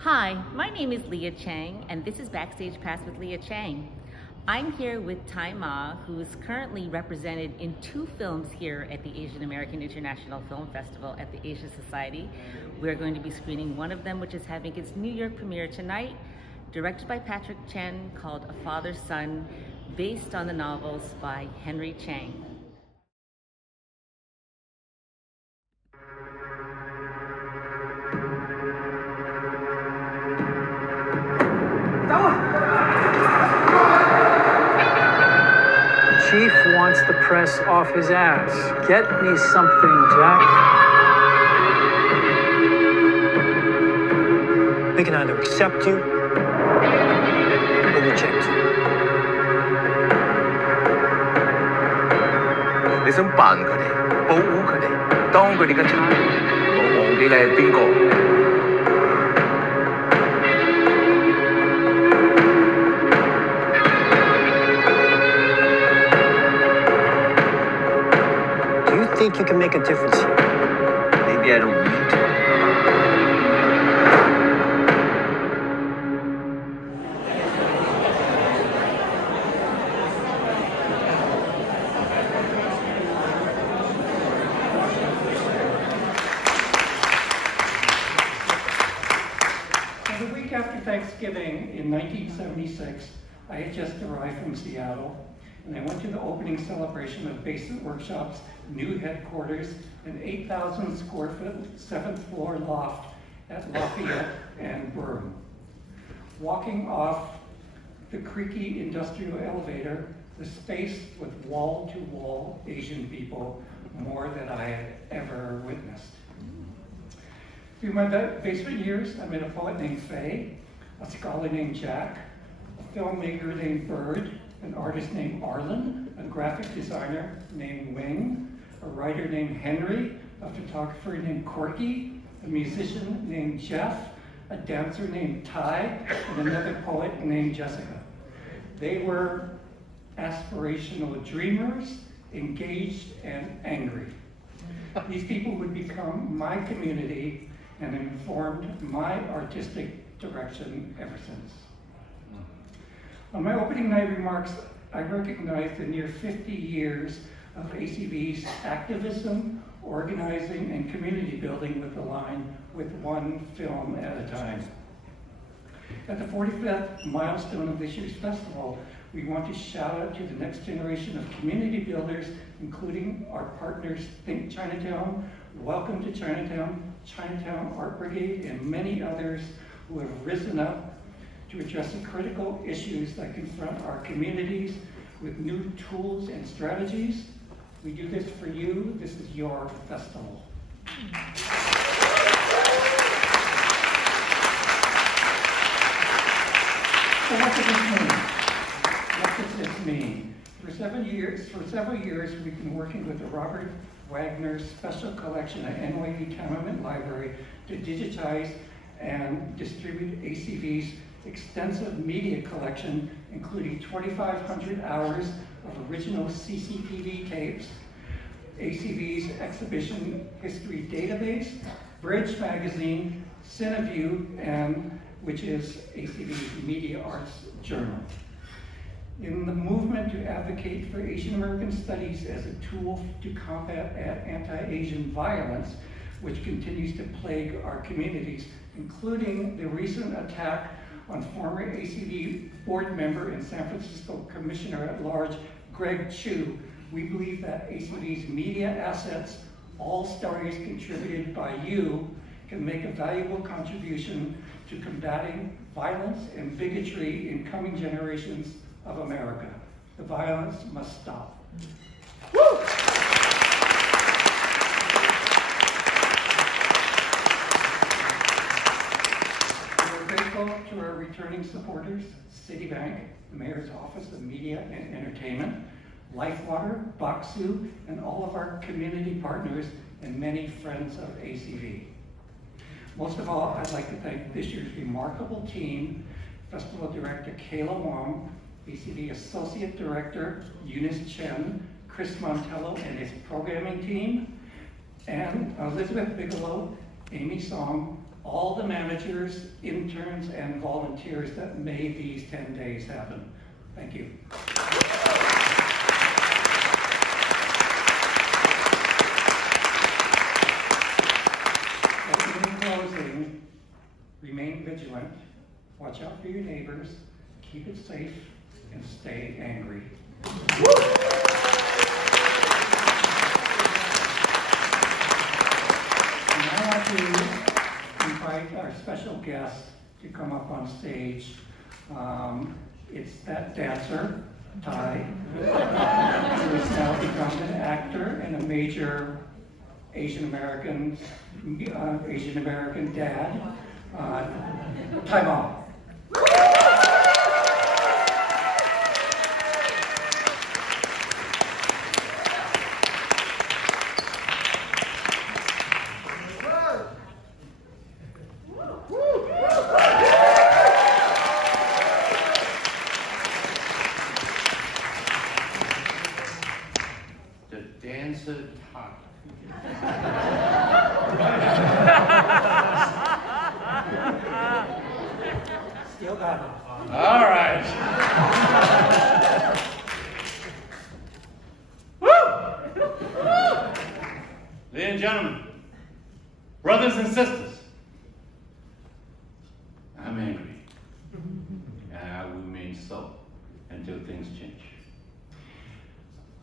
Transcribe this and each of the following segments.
Hi, my name is Lia Chang, and this is Backstage Pass with Lia Chang. I'm here with Tzi Ma, who is currently represented in 2 films here at the Asian American International Film Festival at the Asia Society. We're going to be screening one of them, which is having its New York premiere tonight, directed by Chen, called A Father's Son, based on the novels by Henry Chang. Chief wants the press off his ass. Get me something, Jack. We can either accept you or reject you. 你想扮佢哋，保護佢哋，當佢哋嘅差，我忘記你係邊個。 Think you can make a difference here? Maybe I don't need to. The week after Thanksgiving in 1976, I had just arrived from Seattle, and I went to the opening celebration of Basement Workshop's new headquarters, an 8,000 square foot, 7th floor loft at Lafayette and Burn. Walking off the creaky industrial elevator, the space with wall-to-wall Asian people, more than I had ever witnessed. Through my basement years, I met a poet named Faye, a scholar named Jack, a filmmaker named Bird, an artist named Arlen, a graphic designer named Wing, a writer named Henry, a photographer named Corky, a musician named Jeff, a dancer named Ty, and another poet named Jessica. They were aspirational dreamers, engaged and angry. These people would become my community and informed my artistic direction ever since. On my opening night remarks, I recognized the near 50 years of ACV's activism, organizing, and community building with the line, with one film at a time. At the 45th milestone of this year's festival, we want to shout out to the next generation of community builders, including our partners Think Chinatown, Welcome to Chinatown, Chinatown Art Brigade, and many others who have risen up to address the critical issues that confront our communities with new tools and strategies. We do this for you. This is your festival. So what does this mean? What does this mean? For several years, we've been working with the Robert Wagner Special Collection at NYPD Detective Library to digitize and distribute ACV's extensive media collection, including 2,500 hours of original CCTV tapes, ACV's exhibition history database, Bridge magazine, CineView, and which is ACV's media arts journal. In the movement to advocate for Asian American studies as a tool to combat anti-Asian violence, which continues to plague our communities, including the recent attack on former ACV board member and San Francisco Commissioner at Large, Greg Chu, we believe that ACV's media assets, all stories contributed by you, can make a valuable contribution to combating violence and bigotry in coming generations of America. The violence must stop. Woo! Grateful to our returning supporters, Citibank, the Mayor's Office of Media and Entertainment, Lifewater, Baksu, and all of our community partners and many friends of ACV. Most of all, I'd like to thank this year's remarkable team, Festival Director Kayla Wong, ACV Associate Director Eunice Chen, Chris Montello and his programming team, and Elizabeth Bigelow, Amy Song, all the managers, interns, and volunteers that made these 10 days happen. Thank you. In closing, remain vigilant, watch out for your neighbors, keep it safe, and stay angry. And I want to invite our special guest to come up on stage. It's that dancer, Ty, who has now become an actor and a major Asian American dad, Tzi Ma. The dancer Ty. Still got it. All right. Woo! Ladies and gentlemen, brothers and sisters, I'm angry, and I will remain so until things change.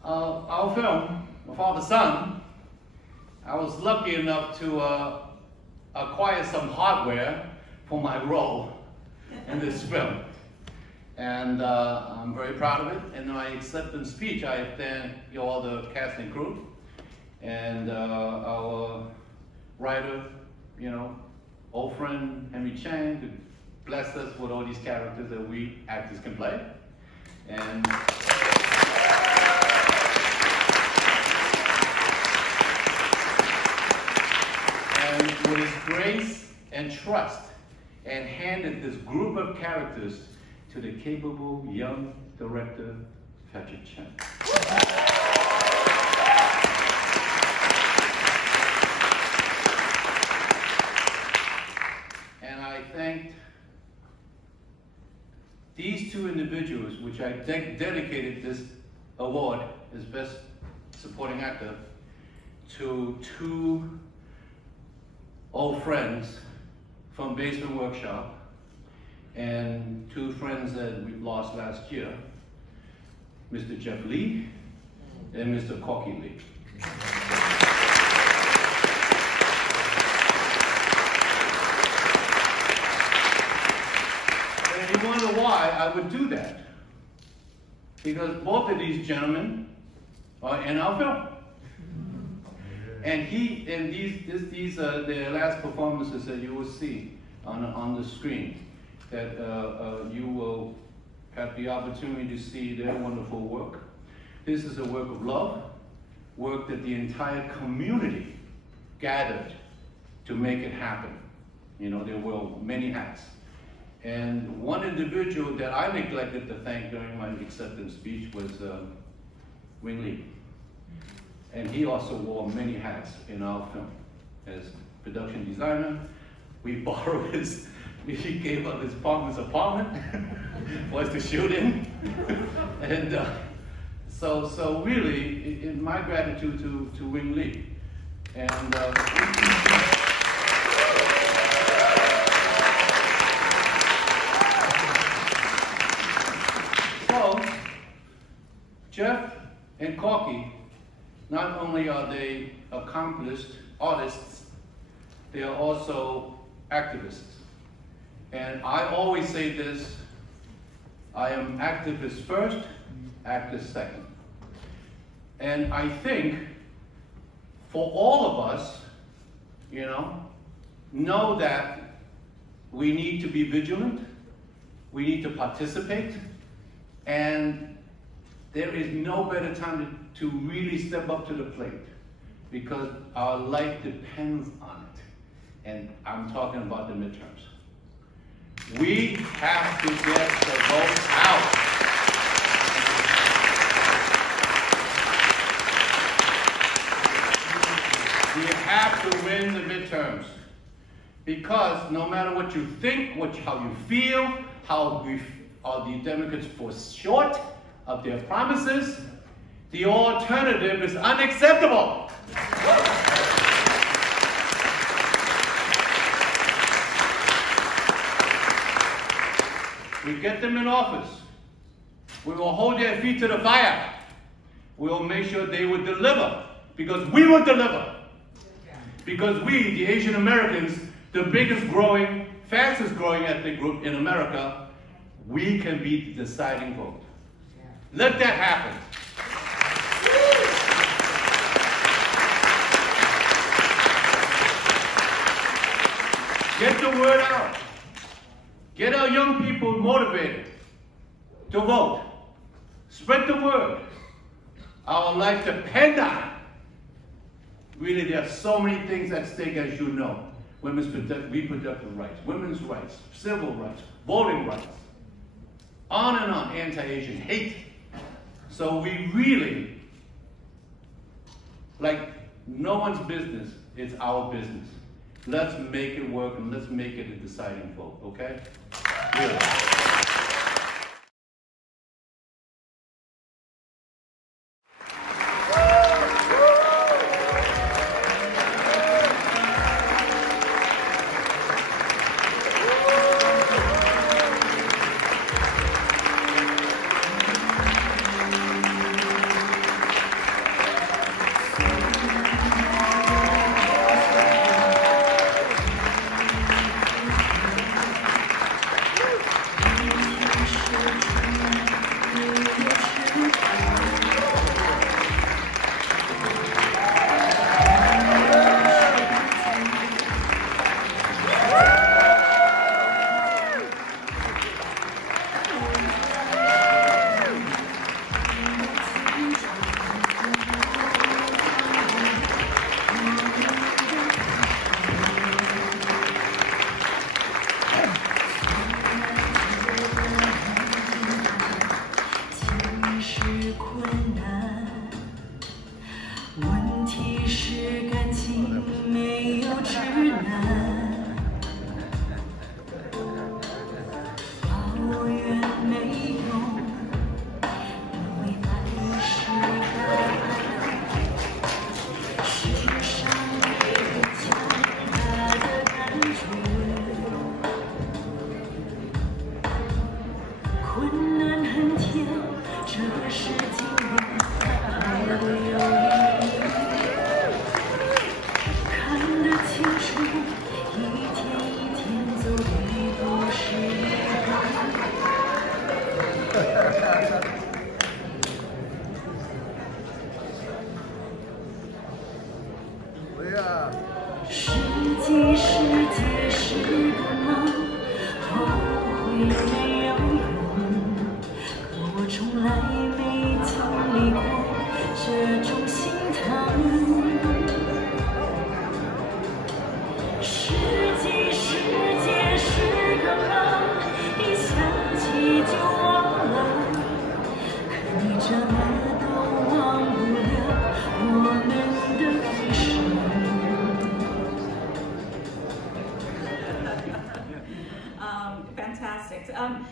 Our film, My Father's Son, I was lucky enough to acquire some hardware for my role in this film. And I'm very proud of it. And in my acceptance speech, I thank all the cast and crew and our writer, old friend Henry Chang, who blessed us with all these characters that we actors can play. And with his grace and trust, and handed this group of characters to the capable young director, Chen. And I thanked these two individuals, which I dedicated this award as Best Supporting Actor, to two old friends from Basement Workshop and two friends that we lost last year, Mr. Jeff Lee and Mr. Corky Lee. And you wonder why I would do that. Because both of these gentlemen are in our film. And these are their last performances that you will see on the screen, that you will have the opportunity to see their wonderful work. This is a work of love, work that the entire community gathered to make it happen. There were many hats. And one individual that I neglected to thank during my acceptance speech was Yung Lee. And he also wore many hats in our film. As production designer, we borrowed he gave up his apartment for us to shoot in. And so really, in my gratitude to Yung Lee. And so, Jeff and Corky, not only are they accomplished artists, they are also activists. And I always say this, I am activist first, actor second. And I think for all of us, know that we need to be vigilant, we need to participate, and there is no better time to really step up to the plate, because our life depends on it. And I'm talking about the midterms. We have to get the vote out. We have to win the midterms. Because no matter what you think, how you feel, how are the Democrats fall short of their promises, the alternative is unacceptable. We get them in office. We will hold their feet to the fire. We will make sure they will deliver, because we will deliver. Because we, the Asian Americans, the biggest growing, fastest growing ethnic group in America, we can be the deciding vote. Let that happen. Get the word out. Get our young people motivated to vote. Spread the word. Our life depends on it. Really, there are so many things at stake, as you know. Women's reproductive rights, women's rights, civil rights, voting rights. On and on, anti-Asian hate. So we really, like no one's business, it's our business. Let's make it work and let's make it a deciding vote, okay? Really.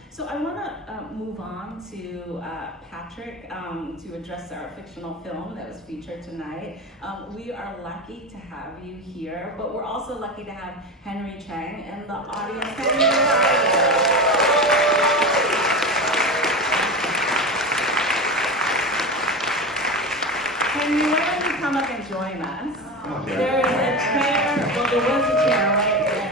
So I want to move on to Patrick to address our fictional film that was featured tonight. We are lucky to have you here, but we're also lucky to have Henry Chang in the audience. Can you let him come up and join us? Okay. There is a chair, well there was a chair right there.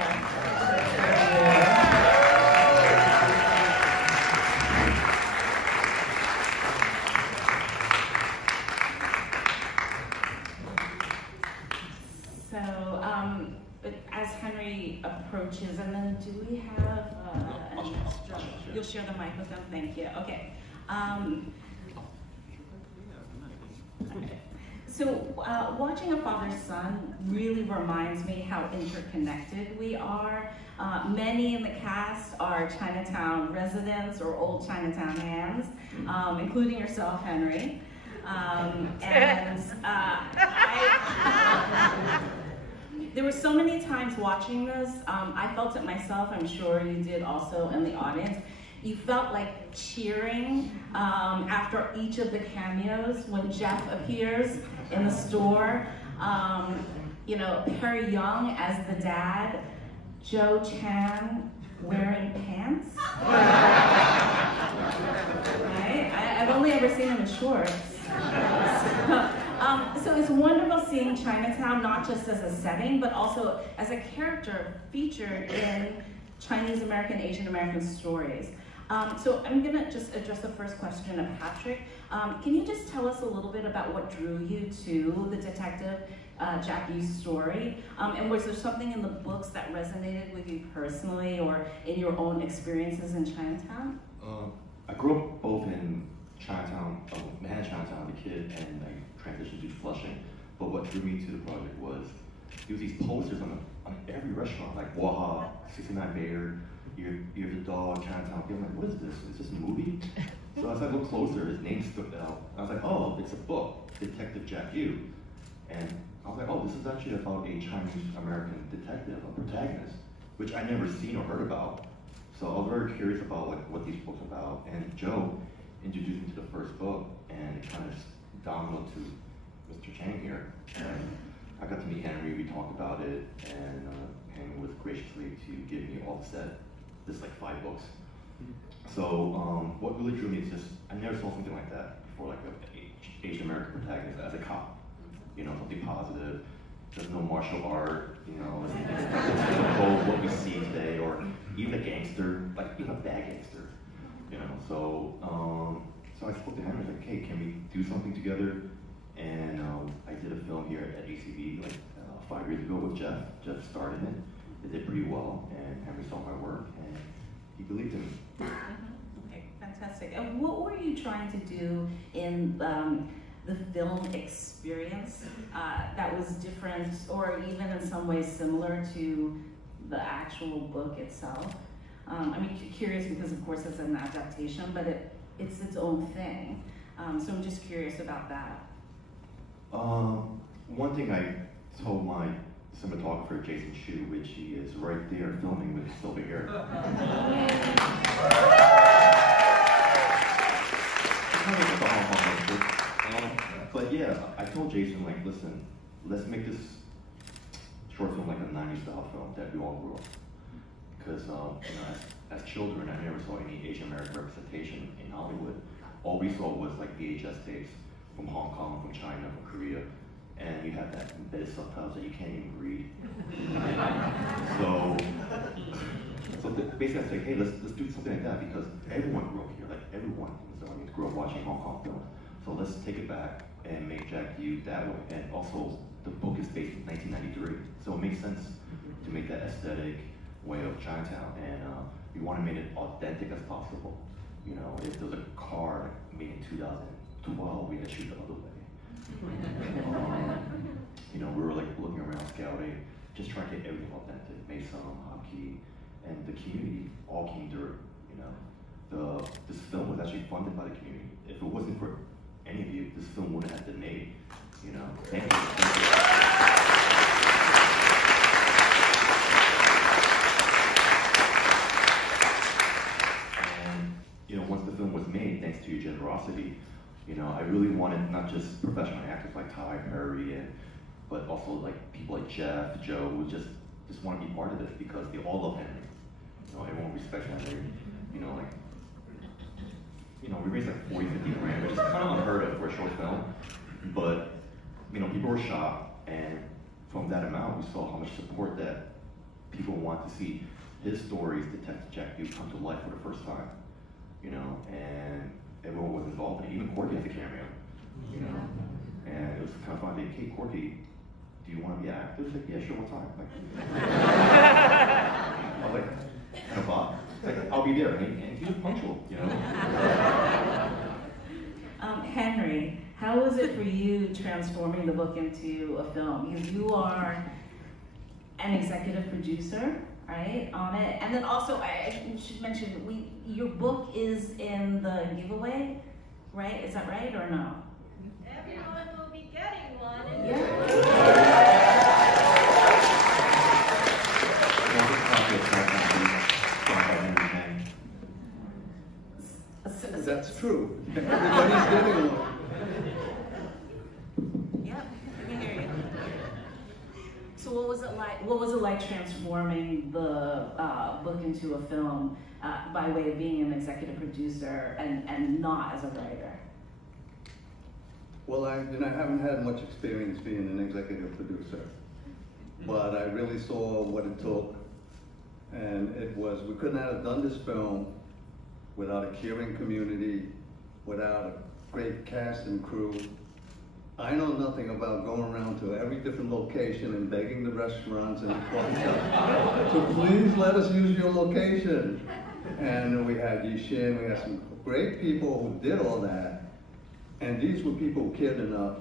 As Henry approaches, and then do we have an extra? You'll share the mic with them? Thank you. Okay. So watching A Father's Son really reminds me how interconnected we are. Many in the cast are Chinatown residents or old Chinatown hands, including yourself, Henry. There were so many times watching this, I felt it myself, I'm sure you did also in the audience. You felt like cheering after each of the cameos when Jeff appears in the store. You know, Perry Young as the dad, Joe Chan wearing pants. Right? I've only ever seen him in shorts. So it's wonderful seeing Chinatown not just as a setting, but also as a character featured in Chinese American, Asian American stories. So I'm gonna just address the first question of Patrick. Can you just tell us a little bit about what drew you to the Detective Jack Yu's story? And was there something in the books that resonated with you personally or in your own experiences in Chinatown? I grew up both in Chinatown, Manhattan Chinatown as a kid, and I transitioned to Flushing. But what drew me to the project was there was these posters on every restaurant, like Waha, 69 Bayer, You're the Dog, Chinatown. I'm like, what is this? Is this a movie? So as I looked closer, his name stood out. I was like, oh, it's a book, Detective Jack Yu. And I was like, oh, this is actually about a Chinese American detective, a protagonist, which I never seen or heard about. So I was very curious about what these books are about. And Joe introduced me to the first book, and it kind of dominoed to Mr. Chang here. And I got to meet Henry, we talked about it, and Henry was graciously to give me all the set. There's like 5 books. So what really drew me is just, I never saw something like that before, like an Asian American protagonist as a cop. You know, something positive. There's no martial art, you know, it's both what we see today, or even a gangster, like even a bad gangster. You know, so I spoke to Henry, like, hey, can we do something together? And I did a film here at ACB like 5 years ago with Jeff. Jeff starred in it. It did pretty well, and Henry saw my work, and he believed in me. Okay, fantastic. And what were you trying to do in the film experience that was different, or even in some ways similar to the actual book itself? I mean, curious because of course it's an adaptation, but it's its own thing. So I'm just curious about that. One thing I told my cinematographer, Jason Chu, which he is right there filming with silver hair. But yeah, I told Jason, like, listen, let's make this short film like a 90s style film that we all grew up. Because you know, as children, I never saw any Asian American representation in Hollywood. All we saw was like VHS tapes from Hong Kong, from China, from Korea, and you have that embedded subtitles that you can't even read. so basically I said, hey, let's do something like that, because everyone grew up here, like everyone grew up watching Hong Kong films. So let's take it back and make Jack Yu that way. And also, the book is based in 1993, so it makes sense to make that aesthetic way of Chinatown, and we want to make it authentic as possible. You know, if there's a car made in 2012, we had to shoot the other way. You know, we were like looking around, scouting, just trying to get everything authentic. Mason, hockey, and the community all came through. You know, this film was actually funded by the community. If it wasn't for any of you, this film wouldn't have been made. You know, thank you. Thank you. You know, once the film was made, thanks to your generosity, you know, I really wanted not just professional actors like Ty, Perry, but also like people like Jeff, Joe, who just want to be part of this because they all love Henry. You know, everyone respects Henry. You know, like, you know, we raised like 40, 50 grand, which is kind of unheard of for a short film. But, you know, people were shocked, and from that amount, we saw how much support that people want to see his stories, Detective Jack Yu, come to life for the first time. You know, and everyone was involved in it. Even Corky has a cameo, you know. And it was kind of fun. Like, hey, Corky, do you want to be an actor? He's like, yeah, sure, what time? Like, I was like, kind of odd. Like, I'll be there. And he was punctual, you know. Henry, how was it for you transforming the book into a film? Because you are an executive producer, right, on it. And then also, I should mention, your book is in the giveaway, right? Is that right or no? Everyone will be getting one. Yeah. true. Everybody's getting one. Yep, I can hear you. So what was it like? What was it like transforming the book into a film by way of being an executive producer and not as a writer? Well, I haven't had much experience being an executive producer, but I really saw what it took, and we couldn't have done this film without a caring community, without a great cast and crew. I know nothing about going around to every different location and begging the restaurants and the coffee shops to please let us use your location. And we had Yi-Shin, we had some great people who did all that. And these were people who cared enough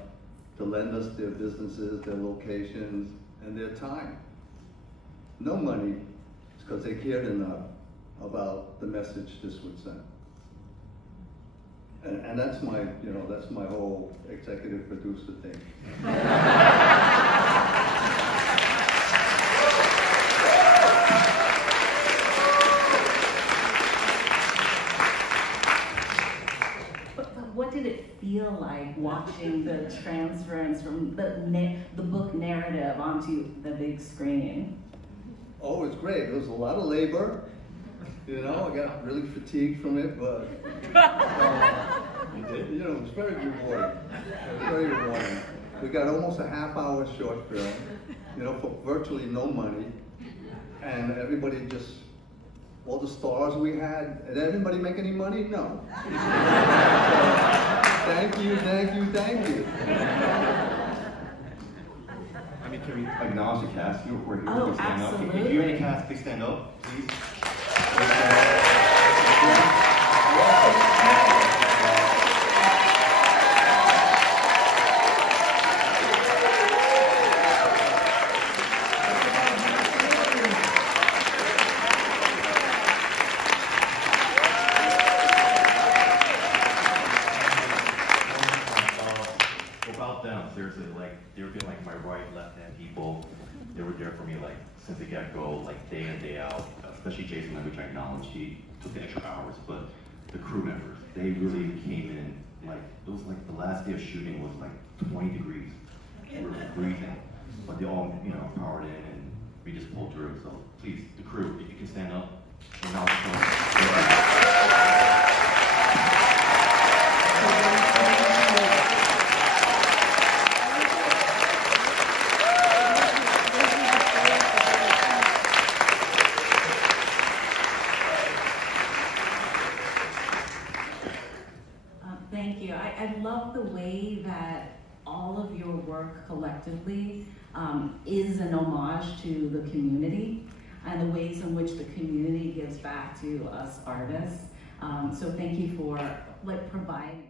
to lend us their businesses, their locations, and their time. No money, it's because they cared enough about the message this would send. And that's my, that's my whole executive producer thing. What did it feel like watching the transference from the book narrative onto the big screen? Oh, it's great. It was a lot of labor. I got really fatigued from it, but it was very rewarding. It was very rewarding. We got almost a half-hour short film, for virtually no money, and everybody just, all the stars we had. Did anybody make any money? No. So, thank you, thank you, thank you. I mean, can we acknowledge the cast? We're here. Oh, stand absolutely. Up. Can you and the cast, please stand up, please? About them, seriously, they've been my right, left-hand people. They were there for me since the get-go, day in, day out. Especially Jason, which I acknowledge, he took the extra hours. But the crew members, they really came in it was the last day of shooting was 20 degrees. We were freezing, but they all powered in and we just pulled through. So please, the crew, if you can stand up, acknowledge them. Thank you. I love the way that all of your work collectively is an homage to the community and the ways in which the community gives back to us artists. So thank you for providing